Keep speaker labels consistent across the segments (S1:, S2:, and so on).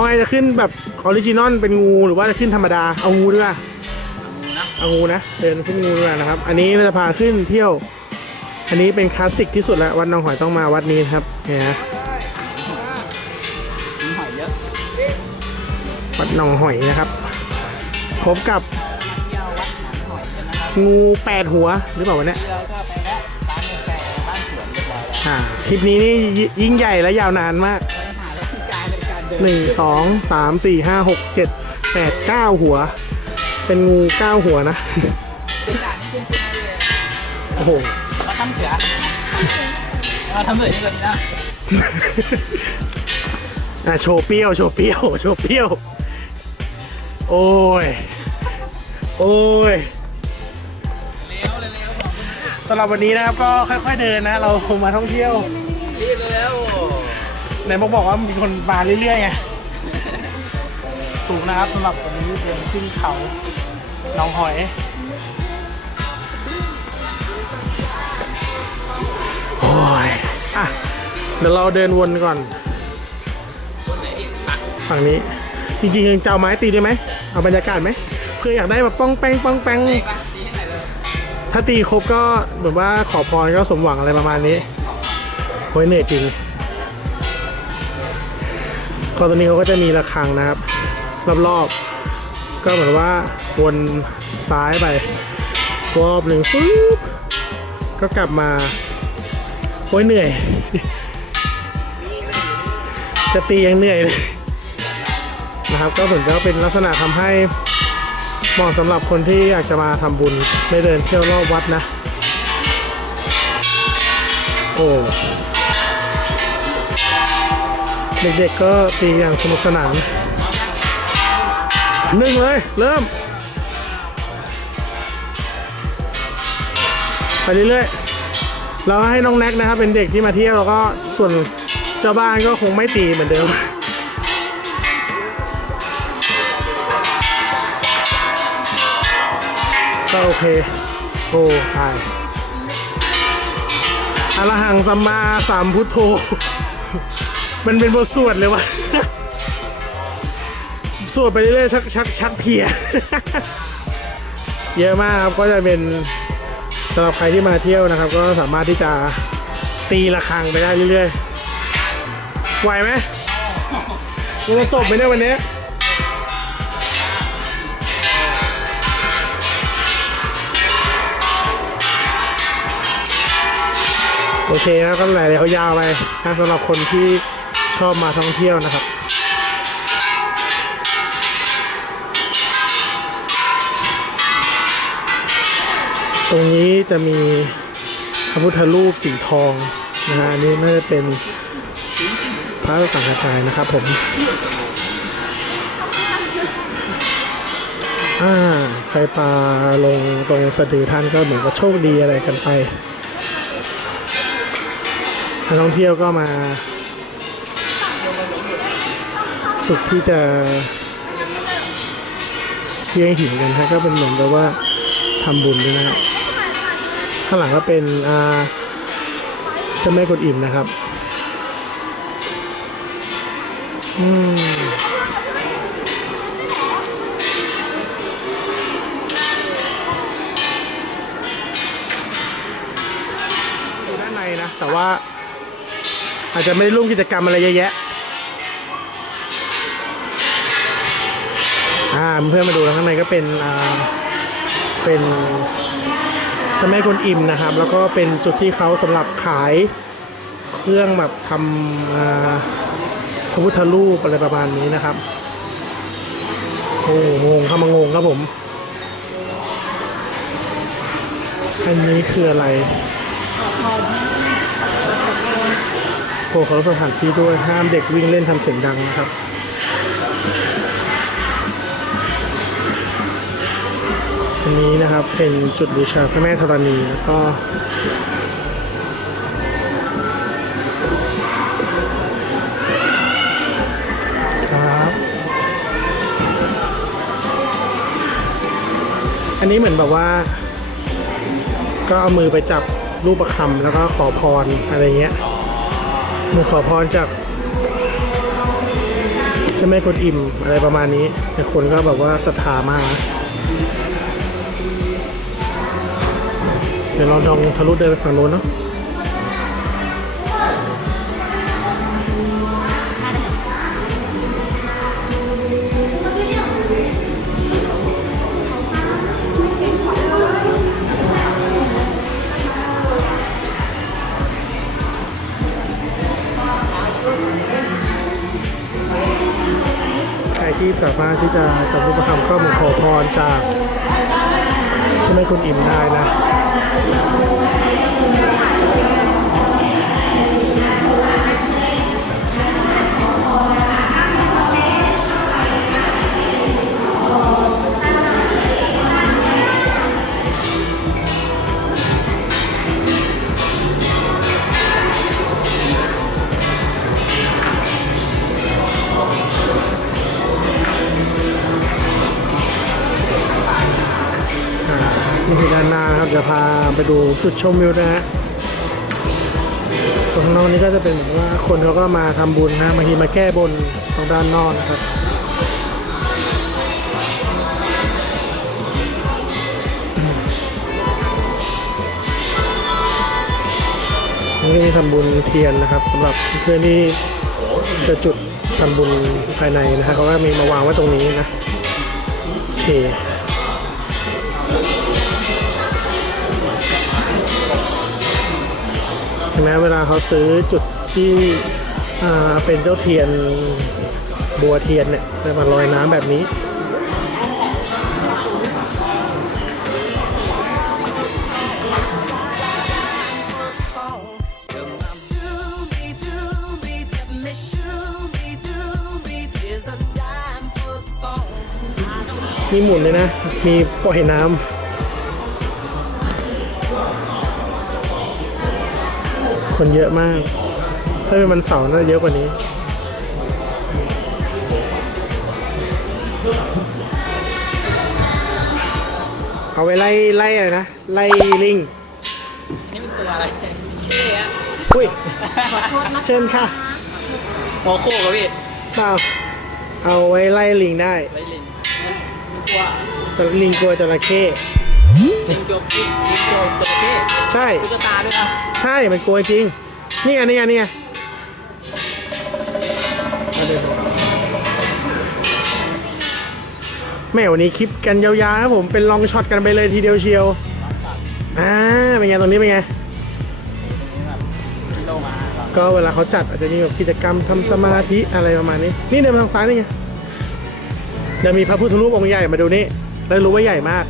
S1: เอาไงจะขึ้นแบบออริจินอลเป็นงูหรือว่าจะขึ้นธรรมดา เอางูดีกว่า
S2: นะ
S1: เอางูนะเดินขึ้นงูดีกว่านะครับ อันนี้เราจะพาขึ้นเที่ยว อันนี้เป็นคลาสสิกที่สุดแล้ววัดหนองหอยต้องมาวัดนี้นะครับเนี่ยนะ
S2: มีหอยเยอะ
S1: วัดหนองหอยนะครับ พบกับ
S2: มาเที่ยววัดหนองหอยกันนะครับ
S1: งูแปดหัวหรือเปล่าวะเนี่ย
S2: เราก็ไปแวะร้านกาแฟบ้านสวนเรียบร้อยแล้ว
S1: อ่าคลิปนี้นี่ยิยิ่งใหญ่และยาวนานมาก
S2: หนึ่
S1: งสองสามสี่ห้าหกเจ็ดแปดเก้าหัว เป็นงูเก้าหัวนะ
S2: เป็นด่านที่ขึ้นขึ้นมาเลย
S1: โอ้โห
S2: มาทำเสือมาทำเสือนี่แบบนี้นะ
S1: อะโชว์เปรี้ยว โชว์เปรี้ยว โชว์เปรี้ยว โอ้ย โอ้ย
S2: เลี้ยวเร็วๆบอกคุณนะ
S1: สำหรับวันนี้นะครับก็ค่อย ๆเดินนะ เรามาท่องเที่ยว
S2: รีบเร็ว
S1: ไหนบอกบอกว่ามีคนมาเรื่อยๆไง สูงนะครับสำหรับวันนี้เดินขึ้นเขาหนองหอย โอ้ย อะ เดี๋ยวเราเดินวนก่อน ฝั่งนี้ จริงๆจะเอาไม้ตีได้ไหม เอาบรรยากาศไหม เพื่ออยากได้แบบป้องแป้งป้องแป้ง ถ้าตีครบก็แบบว่าขอพรก็สมหวังอะไรประมาณนี้โอ้ยเหนื่อยจริง ตอนนี้เขาก็จะมีระฆังนะครับ รอบๆ ก็เหมือนว่าวนซ้ายไปรอบหนึ่งปุ๊บก็กลับมาโอ้ยเหนื่อย จะตียังเหนื่อยเลยนะครับ ก็เหมือนก็เป็นลักษณะทำให้เหมาะสำหรับคนที่อยากจะมาทำบุญไม่เดินเที่ยวรอบวัดนะ โอ้ เด็กๆก็ตีอย่างสนุกสนานหนึ่งเลย เริ่ม ไปเรื่อยๆเราให้น้องแน็กนะครับ เป็นเด็กที่มาเที่ยวแล้วก็ส่วนเจ้าบ้านก็คงไม่ตีเหมือนเดิมก็โอเค โอ้ตายอรหังสัมมาสามพุทโธ มันเป็นบทสวดเลยวะสวดไปเรื่อยๆชักชักชักเพีย เยอะมากครับก็จะเป็นสำหรับใครที่มาเที่ยวนะครับ ก็สามารถที่จะตีระฆังไปได้เรื่อยๆไหวไหมจะจบไหมเนี่ยวันนี้โอเคนะก็หลเขายาวไปนะสำหรับคนที่ ชอบมาท่องเที่ยวนะครับตรงนี้จะมีพระพุทธรูปสีทองนะฮะอันนี้น่าจะเป็นพระสังฆจายนะครับผม อ่าใครปลาลงตรงสะดือท่านก็เหมือนกับโชคดีอะไรกันไปนักท่องเที่ยวก็มา ฝึกที่จะเที่ยงหินกันฮะก็เป็นเหมือนกับว่าทำบุญด้วยนะฮะข้างหลังก็เป็นอ่าเจ้าแม่กวนอิ่มนะครับ อืมอยู่ด้านในนะแต่ว่าอาจจะไม่ได้ร่วมกิจกรรมอะไรเยอะแยะ เพื่อนมาดูแล้วข้างในก็เป็นอ่าเป็นเจ้าแม่กวนอิมนะครับ แล้วก็เป็นจุดที่เขาสำหรับขายเครื่องแบบทำพระพุทธรูปอะไรประมาณนี้นะครับโอ้งงครับมางงครับผม อันนี้คืออะไรโอ้เขาสถานที่ด้วยห้ามเด็กวิ่งเล่นทำเสียงดังนะครับ อันนี้นะครับ เป็นจุดบูชาพระแม่ธรณีแล้วก็ครับอันนี้เหมือนแบบว่า ก็เอามือไปจับรูปประคำแล้วก็ขอพรอะไรเงี้ยมือขอพรจากเจ้าแม่กวนอิมอะไรประมาณนี้แต่คนก็แบบว่าศรัทธามาก ดี๋ยวเราลองทะลุเดินไปฝั่งโน้นเนาะใครที่สามารถที่จะจับรูปธรรมก็มาขอพรจากเจ้าแม่กวนอิมได้านะครับจะพาไปดูจุดชมวิวนะฮะส่วนข้างนอกนี้ก็จะเป็นแบบว่าคนเขาก็มาทำบุญนะบางทีมาแก้บนตรงด้านนอกนะครับนี่มีทำบุญเทียนนะครับสำหรับเพื่อนที่จะจุดทำบุญภายในนะฮะเขาก็มีมาวางไว้ตรงนี้นะโอเค เห็นไหมเวลาเขาซื้อจุดที่เป็นเจ้าเทียนบัวเทียนเนี่ยจะมาลอยน้ำแบบนี้มีหมุนเลยนะ มีปล่อยน้ำ คนเยอะมาก ถ้าเป็นวันเสาร์น่าจะเยอะกว่านี้ เอาไว้ไล่ไล่อะไรนะ ไล่ลิง
S2: นี่มันตัวอะไรเท่อะ
S1: อุ้ยเชิญค่ะ
S2: โมโคกับพี่
S1: เปล่าเอาไว้ไล่ลิงได้
S2: ไรลิงมันกลัว
S1: แต่ลิงกลัวจระเข้
S2: ลิงตัวลิงลิงตัวตัวเท่
S1: ใช่
S2: ตุ๊กตาด้วยนะ
S1: ใช่มันกลัวจริง นี่ไงนี่ไงนี่ไงแม่วันนี้คลิปกันยาวๆนะผมเป็นลองช็อตกันไปเลยทีเดียวเชียวอ่าเป็นไงตรงนี้เป็นไงก็เวลาเขาจัดอาจจะมีแบบกิจกรรมทำสมาธิอะไรประมาณนี้ นี่เดินมาทางซ้ายนี่ไงเดี๋ยวมีพระพุทธรูปองค์ใหญ่มาดูนี่แล้วรู้ว่าใหญ่มาก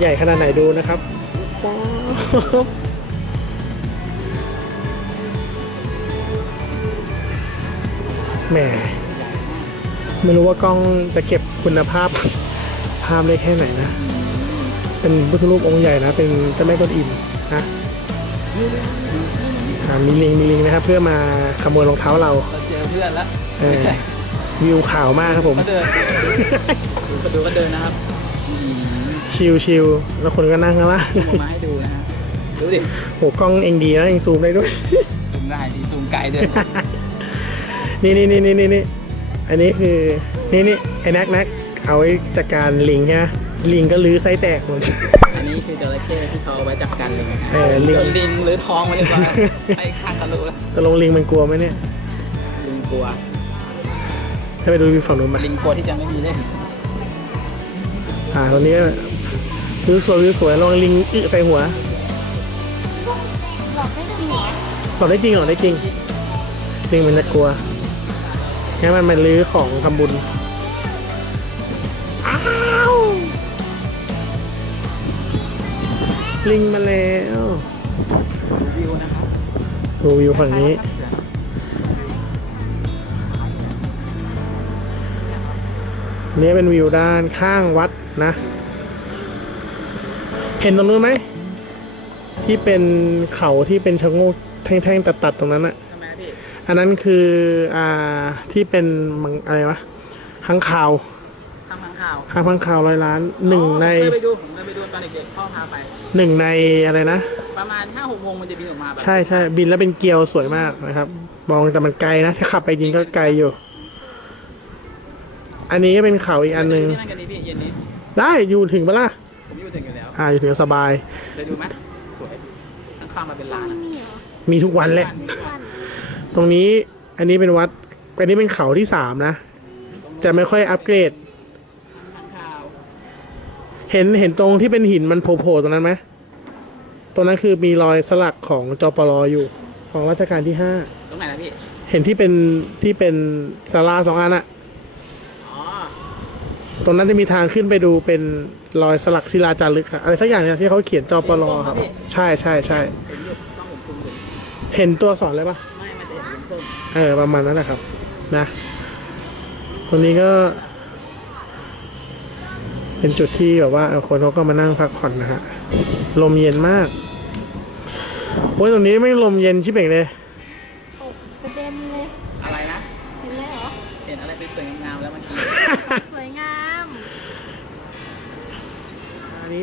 S1: ใหญ่ขนาดไหนดูนะครับ ป๊าบแหมไม่รู้ว่ากล้องจะเก็บคุณภาพภาพได้แค่ไหนนะ เป็นพุทธรูปองค์ใหญ่นะ เป็นเจ้าแม่กวนอิมนะอ่ามีลิงมีลิงนะครับ เพื่อมาขโมยรองเท้าเรา
S2: เราเจอเพื่อนแล้ว
S1: เออวิวขาวมากครับผม
S2: เขาเดินดูก็ดูก็เดินนะครับอืม
S1: ชิลชิลแล้วคนก็นั่งข้างล่าง
S2: ซูมออกมาให้ดูนะฮะดูดิ
S1: โหกล้องเองดีนะเองซูมได้ด้วย
S2: ซูมได้ดีซูมไกลด้วย
S1: นี่นี่นี่นี่นี่นี่อันนี้คือนี่นี่ไอ้นักนักเอาไว้จัดการลิงใช่ไหมลิงก็ลื้อไส้แตกหมด
S2: อันนี้คือจระเข้ที่เขาเอาไว้จับกันลิง
S1: เออลิง
S2: โดนลิงหรือท้องมาเรียบร้อยไอ้ข้างทะลุแล้ว
S1: จะลงลิงมันกลัวไหมเนี่ย
S2: ลิงกลัว
S1: ถ้าไปดูวิวฝั่งนู้นมา
S2: ลิงกลัวที่จะไม่มีเล่น
S1: อ่าตรงนี้ วิวสวยวิวสวยลองลิงอึใส่หัวหลอกได้จริงหลอกได้จริงลิงมันจะกลัวงั้นมันมันลื้อของทำบุญอ้าวลิงมาแล้ว
S2: วิวนะครับ
S1: ดูวิวฝั่งนี้นี่เป็นวิวด้านข้างวัดนะ เห็นตรงนู้นไหม ที่เป็นเขาที่เป็นชะโงกแท่งๆตัดๆตรงนั้นอะ
S2: ทำไมพี่
S1: อันนั้นคืออ่าที่เป็นมังอะไรวะข้างข่าว
S2: ทำข้างข่าว
S1: ข้างข้างข่าวร้อยล้านหนึ่งใน
S2: ผมเคยไปดูผมเคยไปดูตอนเด็กๆพ่อพาไป
S1: หนึ่งในอะไรนะ
S2: หประมาณห้าหกโมงมันจะบินออกมาแบบ
S1: ใช่ใช่บินแล้วเป็นเกลียวสวยมากนะครับ มองแต่มันไกลนะ ถ้าขับไปจริงก็ไกลอยู่ อันนี้ก็เป็นเขาอีกอันหนึง
S2: ที่นั่นกันดีพี่เย็นนี้
S1: ได้อยู่ถึงปะล่ะ
S2: ผม อยู่ถึงอยู่แล้ว
S1: อ่าอยู่ถึงสบาย
S2: ไปดูไหมสวยข้างๆมาเป็นร้านอะ
S3: มีเหรอ
S1: มีทุกวันแหละ
S3: ทุกวัน
S1: ตรงนี้อันนี้เป็นวัด อันนี้เป็นเขาที่สามนะจะไม่ค่อยอัปเกรด
S2: ข้างข่าว
S1: เห็นเห็นตรงที่เป็นหินมันโผล่ๆตรงนั้นไหมตรงนั้นคือมีรอยสลักของจปรอยู่ ของรัชกาลที่ห้า
S2: ตรงไหนนะพี่
S1: เห็นที่เป็นที่เป็นศาลาสองอันอะ
S2: อ๋อ
S1: ตรงนั้นจะมีทางขึ้นไปดูเป็นรอยสลักศิลาจารึกอะอะไรสักอย่างเนี่ยที่เขาเขียนจอปรครับ ใช่ใช่ใช่
S2: เห็นตั
S1: วสอนเลยปะ
S2: ไม่มันจะเห็นส้ม
S1: เออประมาณนั้นแหละครับ นะตรงนี้ก็ เป็นจุดที่แบบว่าคนเขาก็มานั่งพักผ่อนนะฮะลมเย็นมากโอ้ยตรงนี้ไม่ลมเย็นชิบเป่งเลย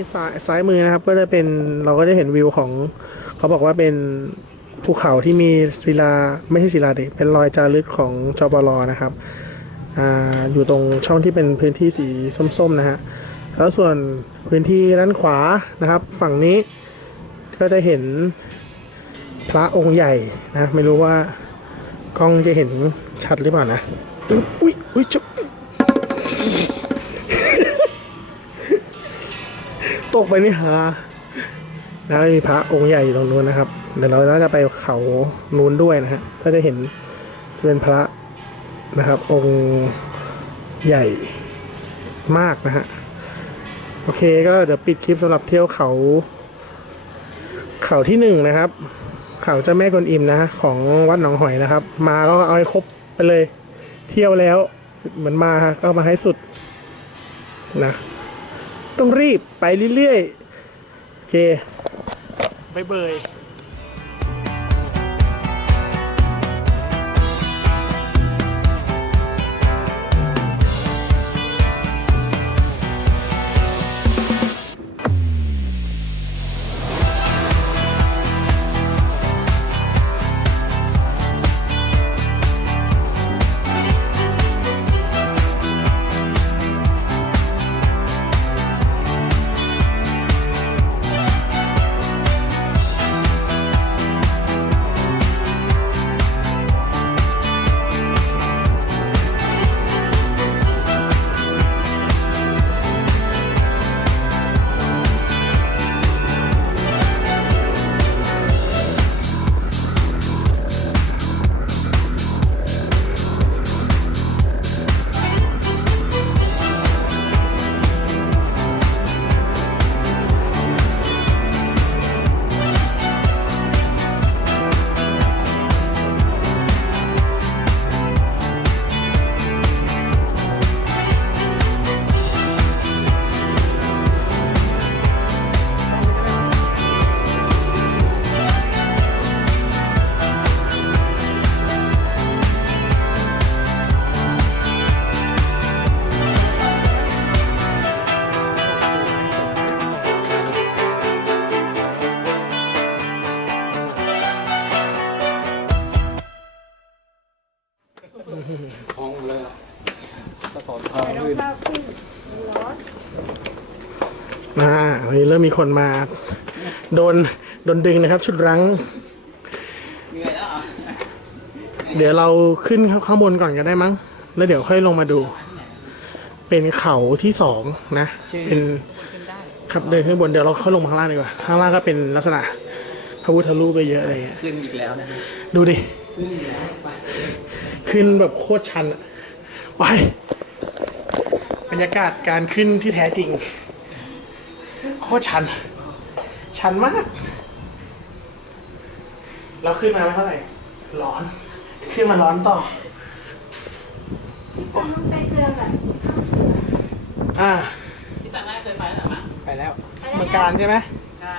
S1: ี้ซ้ายซ้ายมือนะครับ ก็จะเป็นเราก็จะเห็นวิวของ เขาบอกว่าเป็นภูเขาที่มีศิลาไม่ใช่ศิลาดิเป็นรอยจารึกของจปรนะครับออยู่ตรงช่องที่เป็นพื้นที่สีส้มๆนะฮะแล้วส่วนพื้นที่ด้านขวานะครับ ฝั่งนี้ก็จะเห็นพระองค์ใหญ่นะ ไม่รู้ว่ากล้องจะเห็นชัดหรือเปล่านะ อุ๊ยอุ้ยอุ้ยจบ ตกไปนี่ฮะแล้วมีพระองค์ใหญ่อยู่ตรงนู้นนะครับ เดี๋ยวเราน่าจะไปเขานู้นด้วยนะฮะก็จะเห็นจะเป็นพระนะครับ องค์ใหญ่มากนะฮะ โอเคก็เดี๋ยวปิดคลิปสำหรับเที่ยวเขา เขาที่หนึ่งนะครับ เขาเจ้าแม่กวนอิมนะของวัดหนองหอยนะครับ มาก็เอาให้ครบไปเลย เที่ยวแล้วเหมือนมาก็มาให้สุดนะ ต้องรีบไปเรื่อยๆโอเคบาย เบยอ่าวันนี้เริ่มมีคนมา โดน โดนดึงนะครับ ชุดรั้ง
S2: เหนื่อยแล้วเหรอ
S1: เดี๋ยวเราขึ้นข้างบนก่อนก็ได้มั้ง แล้วเดี๋ยวค่อยลงมาดู เป็นเขาที่สองนะ เป็น
S2: ขึ้นได้
S1: ครับเดินขึ้นบน เดี๋ยวเราค่อยลงมาข้างล่างดีกว่า ข้างล่างก็เป็นลักษณะพระพุทธรูปไปเยอะอะไรเงี้ย
S2: ขึ้นอีกแล้วนะ
S1: ดูดิ
S2: ขึ้นอีกแล้วไป
S1: ขึ้นแบบโคตรชันอะไปบรรยากาศการขึ้นที่แท้จริง โคตรชัน ชันมาก เราขึ้นมาไม่เท่าไหร่ ร้อน ขึ้นมาร้อนต่อ
S3: ต้องไปเจอแบบ
S1: อ่า
S2: พี่สันน่าเคยไปแล้วเหรอมั้ง
S1: ไปแล้วเมืองการใช่ไหม
S2: ใช่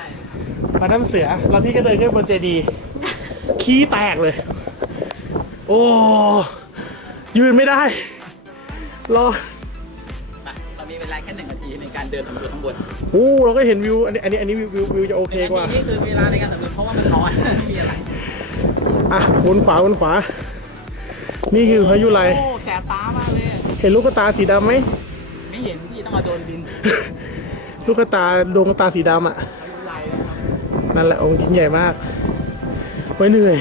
S1: มาทำเสือ แล้วพี่ก็เดินขึ้นบนเจดีย์ขี้แตกเลย โอ้ ยืนไม่ได้ รอ
S2: ไปเรามีเวลาแค่หนึ่งนาทีในการเดินสำรวจข้างบน
S1: โอ้เราก็เห็นวิว อันนี้ อันนี้ อันนี้วิววิววิวจะโอเคกว่า
S2: นี่คือเวลาในการสำรวจเพราะว่ามันร้อนไม่มีอะไร
S1: อะวนขวาวนขวา นี่คือพายุไร
S2: โอ้แสบตามากเลย
S1: เห็นลูกตาสีดำไหม
S2: ไม่เห็นพี่ต้องมาโดนดิน
S1: ลูกตาดวงตาสีดำอะ
S2: พายุไรนะครับ
S1: นั่นแหละองค์ยิ่งใหญ่มากไว้เหนื่อย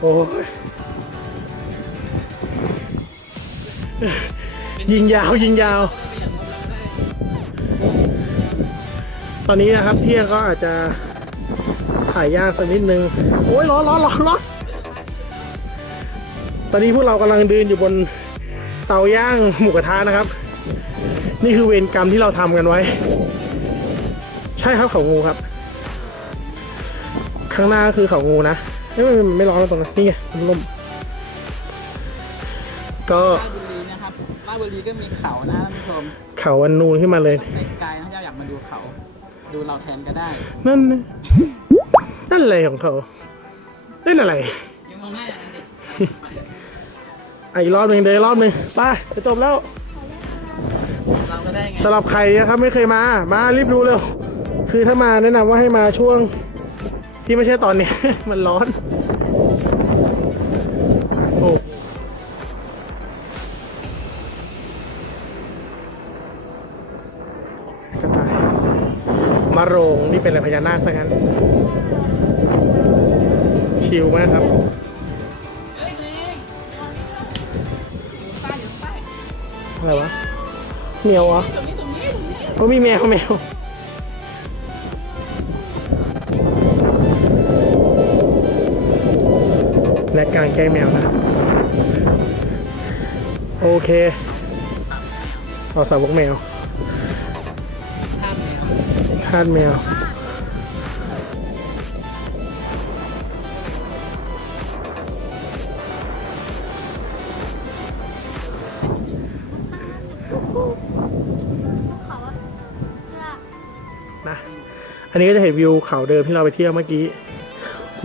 S1: โอ้ย ยิงยาวยิงยาว ตอนนี้นะครับเที่ยงก็อาจจะถ่ายยากสักนิดนึง โอ้ยร้อนร้อนร้อนร้อนตอนนี้พวกเรากำลังเดินอยู่บนเตาย่างหมูกระทะนะครับ นี่คือเวรกรรมที่เราทำกันไว้ ใช่ครับเขางูครับ ข้างหน้าคือเขางูนะไม่ไม่ร้อนแล้วตรงนั้นนี่ไงมันล่มก็
S2: บุรีนะครับราชบุรีก็มีเขานะท่านผู้ชม
S1: เขาอันนูนขึ้นมาเลย
S2: ไกลๆถ้าเจ้าอยากมาดูเขา ดูเราแทนก็ได้
S1: นั่นนะนั่นอะไรของเขาเล่นอะไร
S2: ยังมองหน้าอย่างนั้นดิ
S1: อะอีกรอบหนึ่งเดี๋ยวอีกรอบหนึ่งไปจะจบแล้ว
S2: เราก็ได้ไง
S1: สำหรับใครนะครับไม่เคยมา มารีบดูเร็ว คือถ้ามาแนะนำว่าให้มาช่วง ที่ไม่ใช่ตอนนี้ มันร้อน งนี่เป็นอะไรพญานาคซะงั้น ชิลมากครับ
S2: เฮ้ยตัวเองอยู่ใต้อยู่ใต้
S1: อะไรวะเหมียวเหรอ
S2: ตรงนี้ตรงนี้ตรงนี้
S1: โอ้มีแมวแมวและการแกล้งแมวนะครับ โอเคเอาสาวกแมว
S2: ข้ามแนว
S1: ทาสแมว
S3: อั
S1: นนี้ก็จะเห็นวิวเขาเดิมที่เราไปเที่ยวเมื่อกี้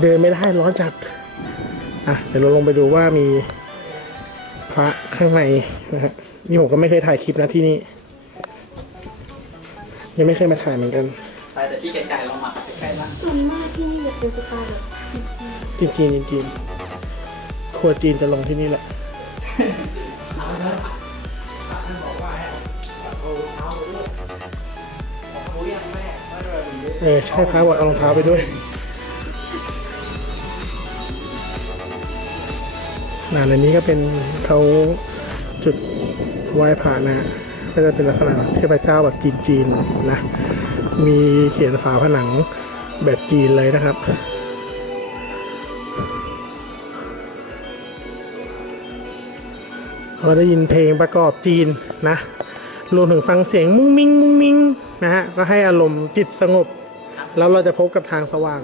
S1: เดินไม่ได้ร้อนจัด อะเดี๋ยวเราลงไปดูว่ามีพระข้างในนะฮะนี่ผมก็ไม่เคยถ่ายคลิปนะที่นี่ ยังไม่เคยมาถ่ายเหมือนกัน
S2: ไปแต่ที่ไกลๆเรามาใกล้ๆบ้าง
S3: ส่วนมากที่นี่จะเป็นสไตล์แบบจีน
S1: จีนจีนจีนครัวจีนจะลงที่นี่แหละ เออใช่พระวัดเอารองเท้าไปด้วยนานอันนี้ก็เป็นเขาจุดไหว้พระนะก็จะเป็นลักษณะเทพเจ้าแบบจีนๆนะ มีเขียนฝาผนังแบบจีนเลยนะครับเราได้ยินเพลงประกอบจีนนะ รวมถึงฟังเสียงมุ้งมิ้งมุ้งมิ้งนะฮะ ก็ให้อารมณ์จิตสงบ แล้วเราจะพบกับทางสว่าง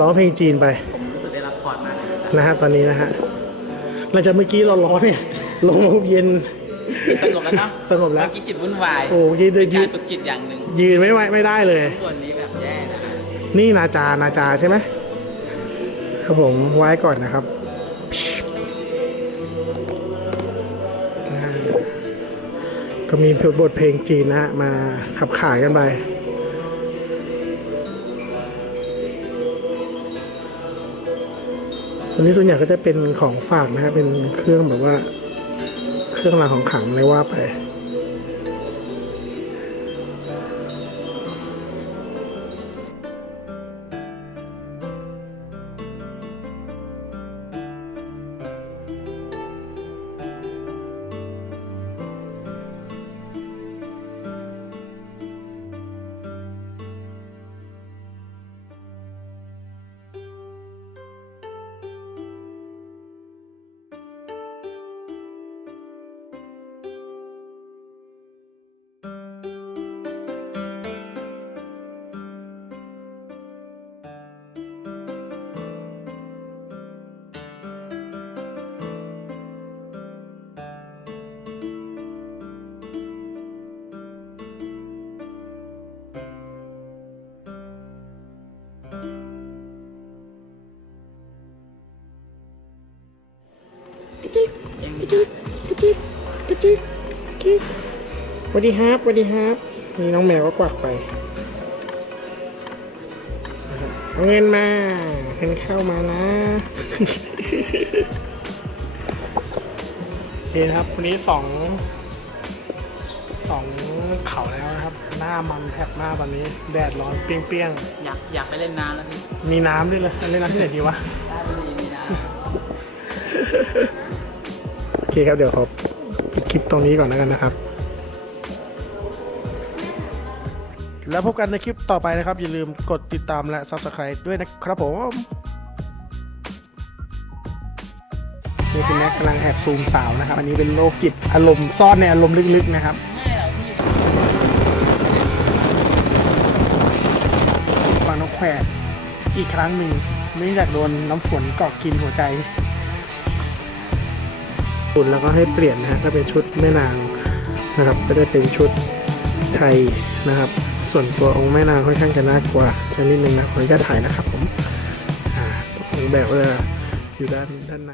S1: ร้องเพลงจีนไป
S2: ผมรู้สึกได้รับพรมากเลย
S1: นะฮะตอนนี้นะฮะหลังจากเมื่อกี้เราร้อนเนี่ยลงมาปุ๊บเย็น
S2: สงบแล้วเนาะ
S1: สงบแล้ว
S2: เมื่อกี้จิตวุ่นวาย
S1: โอ้ยืนเดิ
S2: เป็นน
S1: ยื
S2: กานรฝึกจิตอย่างหนึ่ง
S1: ยืนไม่ไหวไม่ได้เลย
S2: ส่วนนี้แบบแย่นะฮะ
S1: นี่นาจานาจาใช่ไหมครับผมไว้ก่อนนะครับอ่าก็มีบทเพลงจีนนะฮะมาขับขายกันไป นนี้ส่วนใหญ่ก็จะเป็นของฝากนะฮะเป็นเครื่องแบบว่า เครื่องรางของขลังเลยว่าไป วัสดีครับสวัสดีครับนี่น้องแมวก็กวักไปนะครับเอาเงินมาเงินเข้ามานะโอเคนะครับวันนี้สองสองเขาแล้วนะครับ หน้ามันแทบหน้าตอนนี้ แดดร้อนเปรี้ยง
S2: อยากอยากไปเล่นน้ำแล้วพี่
S1: ๆมีน้ำด้วยเลยเล่นน้ำที่ไหนดีวะ
S2: ได้พอดีมีน้
S1: โอเคครับ เดี๋ยวขอปิดคลิปตรงนี้ก่อนแล้วกันนะครับ แล้วพบกันในคลิปต่อไปนะครับ อย่าลืมกดติดตามและ Subscribe ด้วยนะครับผมนี่คุณแม็กกำลังแอบซูมสาวนะครับ อันนี้เป็นโรคจิตอารมณ์ซ่อนในอารมณ์ลึกๆนะครับำ
S2: ง่ายเหรอพี่
S1: ฟังนกแขวกอีกครั้งหนึ่งเนื่องจากโดนน้ำฝนเกาะกินหัวใจฝุ่นแล้วก็ให้เปลี่ยนนะฮะถ้าเป็นชุดแม่นางนะครับ ก็ได้เป็นชุดไทยนะครับ ส่วนตัวองค์แม่นางค่อนข้างจะน่ากลัวชนิดหนึ่งนะขออนุญาตถ่ายนะครับผมอ่าองค์แบบว่าอยู่ด้านด้านใน